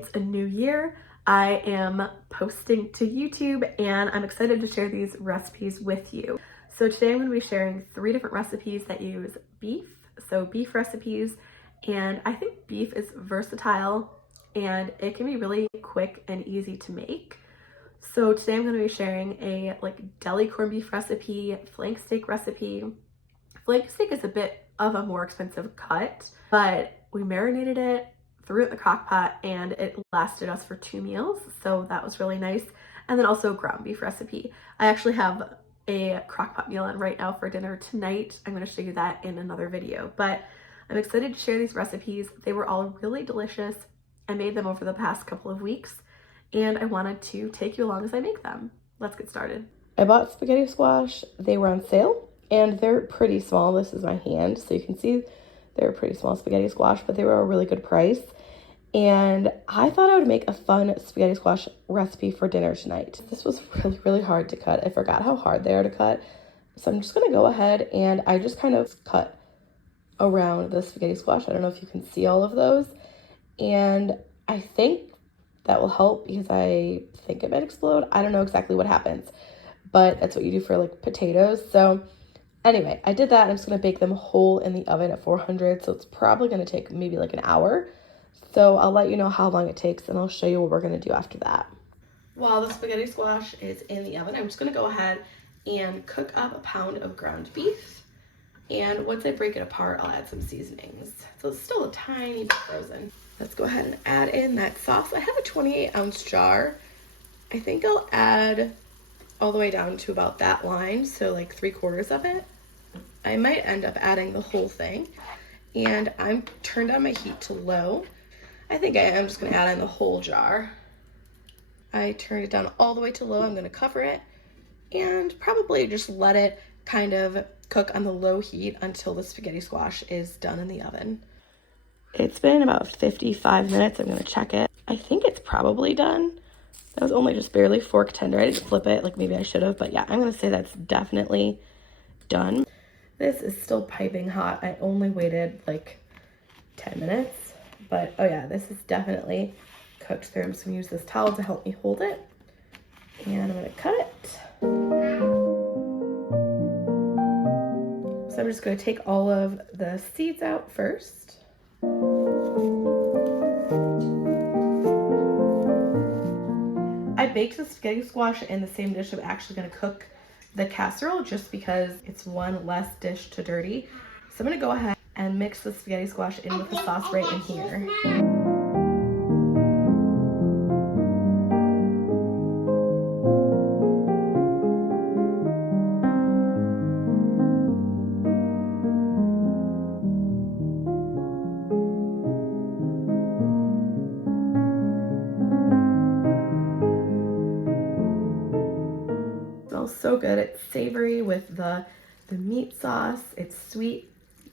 it's a new year. I am posting to YouTube and I'm excited to share these recipes with you. So today I'm going to be sharing 3 different recipes that use beef, so beef recipes, and I think beef is versatile and it can be really quick and easy to make. So today I'm going to be sharing a deli corned beef recipe, flank steak recipe. Flank steak is a bit of a more expensive cut, but we marinated it, threw it in the crock pot, and it lasted us for 2 meals, so that was really nice. And then also ground beef recipe. I actually have a crock pot meal on right now for dinner tonight. I'm going to show you that in another video, but I'm excited to share these recipes. They were all really delicious. I made them over the past couple of weeks, and I wanted to take you along as I make them. Let's get started. I bought spaghetti squash. They were on sale, and they're pretty small. This is my hand, so you can see they're pretty small spaghetti squash, but they were a really good price. And I thought I would make a fun spaghetti squash recipe for dinner tonight. This was really hard to cut. I forgot how hard they are to cut. So I'm just gonna go ahead and I just kind of cut around the spaghetti squash. I don't know if you can see all of those. And I think that will help because I think it might explode. I don't know exactly what happens, but that's what you do for potatoes. So anyway, I did that. I'm just gonna bake them whole in the oven at 400. So it's probably gonna take maybe an hour. So I'll let you know how long it takes and I'll show you what we're gonna do after that. While the spaghetti squash is in the oven, I'm just gonna go ahead and cook up a pound of ground beef. And once I break it apart, I'll add some seasonings. So it's still a tiny bit frozen. Let's go ahead and add in that sauce. I have a 28-ounce jar. I think I'll add all the way down to about that line, so 3/4 of it. I might end up adding the whole thing. And I'm turned on my heat to low. I think I am just gonna add in the whole jar. I turned it down all the way to low. I'm gonna cover it and probably just let it kind of cook on the low heat until the spaghetti squash is done in the oven. It's been about 55 minutes. I'm gonna check it. I think it's probably done. That was only just barely fork tender. I didn't flip it like maybe I should have, but yeah, I'm gonna say that's definitely done. This is still piping hot. I only waited 10 minutes. But, oh yeah, this is definitely cooked through. I'm just going to use this towel to help me hold it. And I'm going to cut it. So I'm just going to take all of the seeds out first. I baked the spaghetti squash in the same dish I'm actually going to cook the casserole just because it's one less dish to dirty. So I'm going to go ahead and mix the spaghetti squash in with the sauce right in here. It smells so good. It's savory with the meat sauce. It's sweet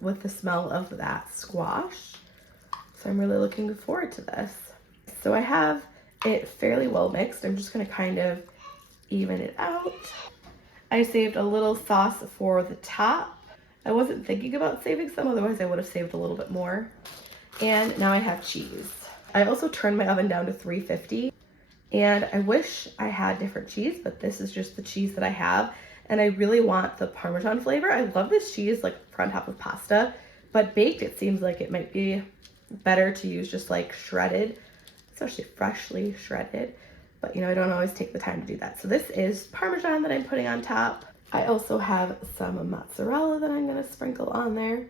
with the smell of that squash. So I'm really looking forward to this. So I have it fairly well mixed. I'm just gonna kind of even it out. I saved a little sauce for the top. I wasn't thinking about saving some, otherwise I would have saved a little bit more. And now I have cheese. I also turned my oven down to 350. And I wish I had different cheese, but this is just the cheese that I have. And I really want the Parmesan flavor. I love this cheese for on top of pasta, but baked it seems like it might be better to use just shredded, especially freshly shredded. But I don't always take the time to do that. So this is Parmesan that I'm putting on top. I also have some mozzarella that I'm gonna sprinkle on there.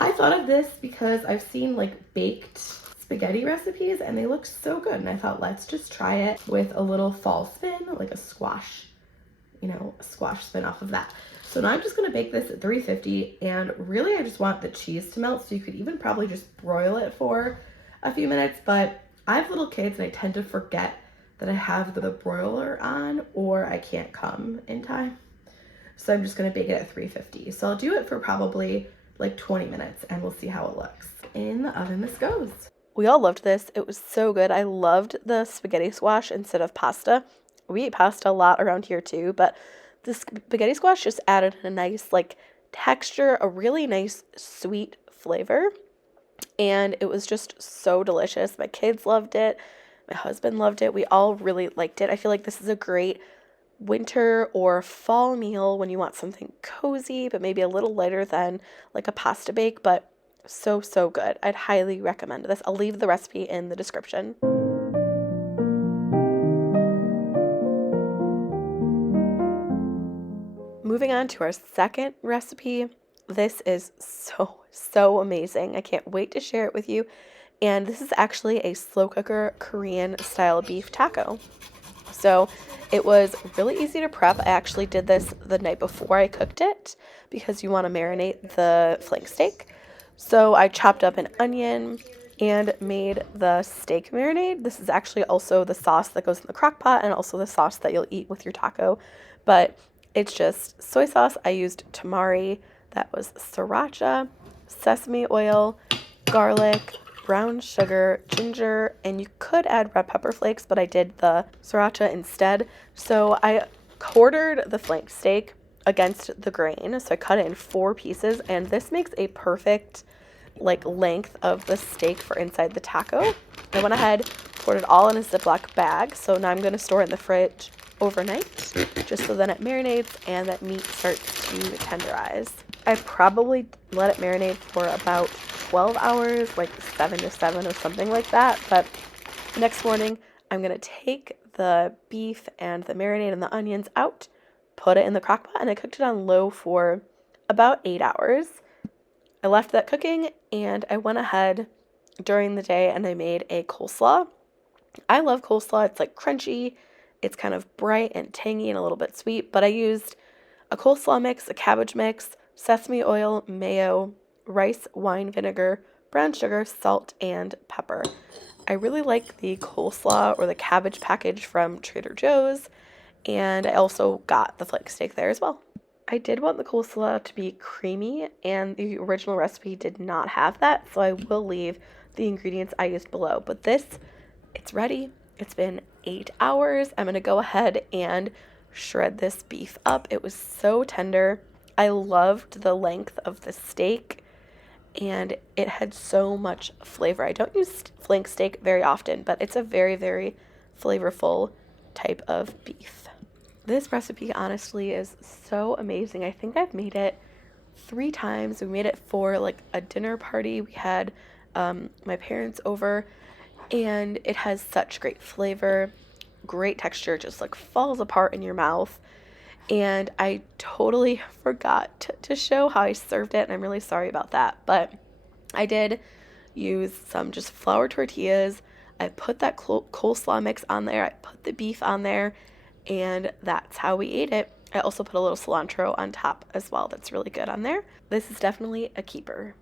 I thought of this because I've seen baked spaghetti recipes and they look so good. And I thought, let's just try it with a little fall spin, a squash. A squash spin off of that. So now I'm just gonna bake this at 350, and really I just want the cheese to melt, so you could even probably just broil it for a few minutes, but I have little kids and I tend to forget that I have the broiler on or I can't come in time. So I'm just gonna bake it at 350. So I'll do it for probably 20 minutes and we'll see how it looks. In the oven this goes. We all loved this. It was so good. I loved the spaghetti squash instead of pasta. We eat pasta a lot around here too, but the spaghetti squash just added a nice texture, a really nice sweet flavor. and it was just so delicious. My kids loved it. My husband loved it. We all really liked it. I feel like this is a great winter or fall meal when you want something cozy, but maybe a little lighter than like a pasta bake, but so, so good. I'd highly recommend this. I'll leave the recipe in the description. Moving on to our second recipe. This is so amazing. I can't wait to share it with you. And this is actually a slow cooker Korean style beef taco. So it was really easy to prep. I actually did this the night before I cooked it because you want to marinate the flank steak. So I chopped up an onion and made the steak marinade. This is actually also the sauce that goes in the crock pot and also the sauce that you'll eat with your taco. But it's just soy sauce. I used tamari. That was sriracha, sesame oil, garlic, brown sugar, ginger, and you could add red pepper flakes, but I did the sriracha instead. So I quartered the flank steak against the grain. So I cut it in 4 pieces, and this makes a perfect like length of the steak for inside the taco. I went ahead, poured it all in a Ziploc bag. So now I'm going to store it in the fridge overnight, just so then it marinates and that meat starts to tenderize. I probably let it marinate for about 12 hours, like 7 to 7 or something like that. But next morning, I'm going to take the beef and the marinade and the onions out, put it in the crock pot, and I cooked it on low for about 8 hours. I left that cooking, and I went ahead during the day and I made a coleslaw. I love coleslaw. It's like crunchy. It's kind of bright and tangy and a little bit sweet, but I used a coleslaw mix, a cabbage mix, sesame oil, mayo, rice wine vinegar, brown sugar, salt, and pepper. I really like the coleslaw or the cabbage package from Trader Joe's, and I also got the flank steak there as well. I did want the coleslaw to be creamy, and the original recipe did not have that, so I will leave the ingredients I used below. But this, it's ready. It's been 8 hours. I'm going to go ahead and shred this beef up. It was so tender. I loved the length of the steak, and it had so much flavor. I don't use flank steak very often, but it's a very, very flavorful type of beef. This recipe honestly is so amazing. I think I've made it 3 times. We made it for like a dinner party. We had my parents over, and it has such great flavor, great texture, just like falls apart in your mouth. And I totally forgot to show how I served it, and I'm really sorry about that. But I did use some just flour tortillas. I put that coleslaw mix on there. I put the beef on there, and that's how we ate it. I also put a little cilantro on top as well. That's really good on there. This is definitely a keeper.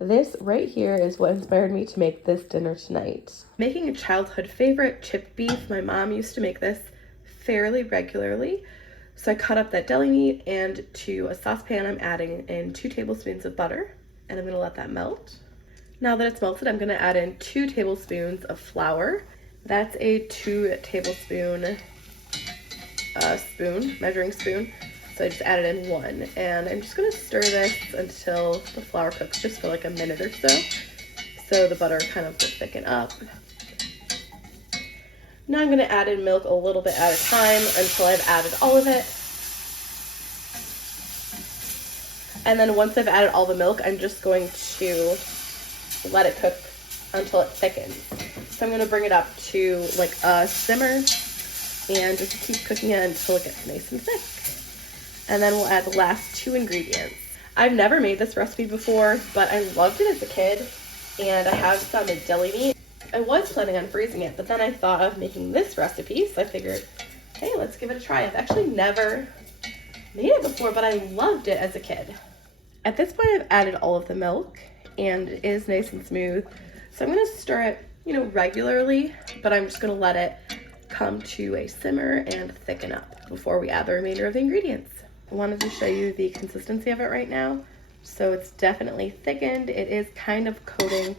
This right here is what inspired me to make this dinner tonight. Making a childhood favorite, chipped beef. My mom used to make this fairly regularly. So I cut up that deli meat, and to a saucepan I'm adding in 2 tablespoons of butter, and I'm going to let that melt. Now that it's melted, I'm going to add in 2 tablespoons of flour. That's a 2 tablespoon measuring spoon. So I just added in 1, and I'm just going to stir this until the flour cooks just for like a minute or so the butter kind of will thicken up. Now I'm going to add in milk a little bit at a time until I've added all of it. And then once I've added all the milk, I'm just going to let it cook until it thickens. So I'm going to bring it up to like a simmer and just keep cooking it until it gets nice and thick. And then we'll add the last 2 ingredients. I've never made this recipe before, but I loved it as a kid, and I have some deli meat. I was planning on freezing it, but then I thought of making this recipe, so I figured, hey, let's give it a try. I've actually never made it before, but I loved it as a kid. At this point, I've added all of the milk, and it is nice and smooth. So I'm going to stir it, regularly, but I'm just going to let it come to a simmer and thicken up before we add the remainder of the ingredients. I wanted to show you the consistency of it right now. So it's definitely thickened. It is kind of coating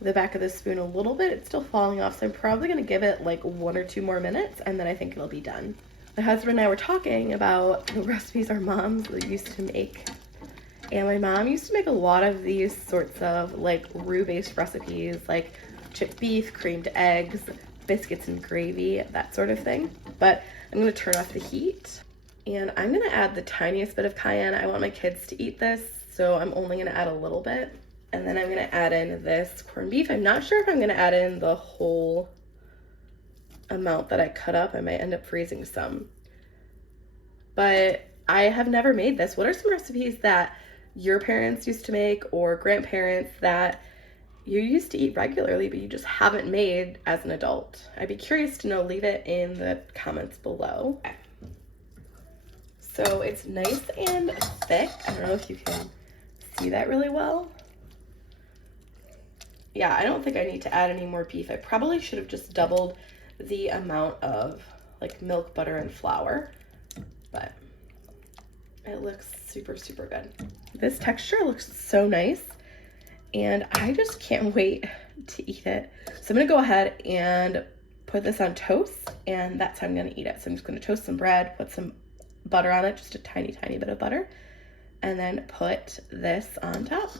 the back of the spoon a little bit. It's still falling off, so I'm probably going to give it like 1 or 2 more minutes, and then I think it'll be done. My husband and I were talking about the recipes our moms used to make, And my mom used to make a lot of these sorts of like roux-based recipes, like chipped beef, creamed eggs, biscuits and gravy, that sort of thing. But I'm gonna turn off the heat and I'm gonna add the tiniest bit of cayenne. I want my kids to eat this, so I'm only gonna add a little bit. And then I'm gonna add in this corned beef. I'm not sure if I'm gonna add in the whole amount that I cut up. I might end up freezing some. But I have never made this. What are some recipes that your parents used to make or grandparents that you used to eat regularly but you just haven't made as an adult? I'd be curious to know. Leave it in the comments below. So it's nice and thick. I don't know if you can see that really well. Yeah, I don't think I need to add any more beef. I probably should have just doubled the amount of like milk, butter, and flour, but it looks super, super good. This texture looks so nice and I just can't wait to eat it. So I'm gonna go ahead and put this on toast and that's how I'm gonna eat it. So I'm just gonna toast some bread, put some butter on it, just a tiny, tiny bit of butter, and then put this on top.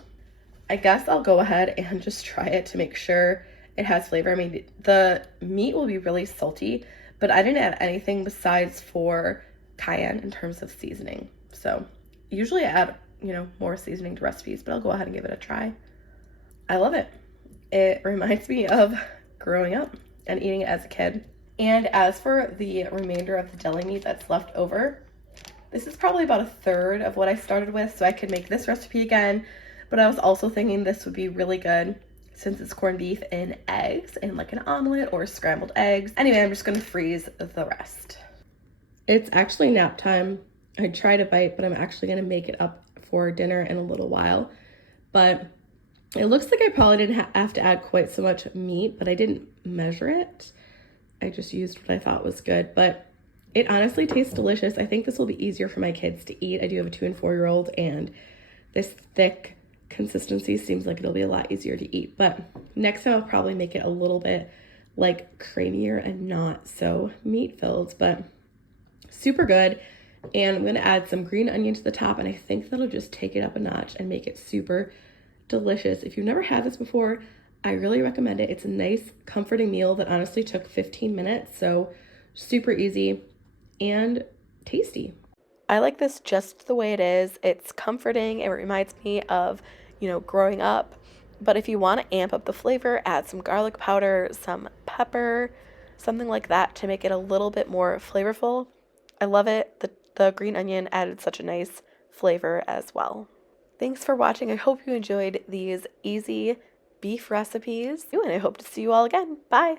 I guess I'll go ahead and just try it to make sure it has flavor. I mean, the meat will be really salty, but I didn't add anything besides for cayenne in terms of seasoning. So usually I add, more seasoning to recipes, but I'll go ahead and give it a try. I love it. It reminds me of growing up and eating it as a kid. And as for the remainder of the deli meat that's left over, this is probably about a third of what I started with, so I could make this recipe again. But I was also thinking this would be really good since it's corned beef and eggs and like an omelet or scrambled eggs. Anyway, I'm just gonna freeze the rest. It's actually nap time. I tried a bite, but I'm actually gonna make it up for dinner in a little while. But it looks like I probably didn't have to add quite so much meat, but I didn't measure it. I just used what I thought was good, but it honestly tastes delicious. I think this will be easier for my kids to eat. I do have a 2- and 4-year-old, and this thick consistency seems like it'll be a lot easier to eat. But next time I'll probably make it a little bit like creamier and not so meat filled, but super good. And I'm gonna add some green onion to the top, and I think that'll just take it up a notch and make it super delicious. If you've never had this before, I really recommend it. It's a nice, comforting meal that honestly took 15 minutes, so super easy and tasty. I like this just the way it is. It's comforting. It reminds me of, growing up. But if you want to amp up the flavor, add some garlic powder, some pepper, something like that to make it a little bit more flavorful. I love it. The green onion added such a nice flavor as well. Thanks for watching. I hope you enjoyed these easy beef recipes, and I hope to see you all again. Bye.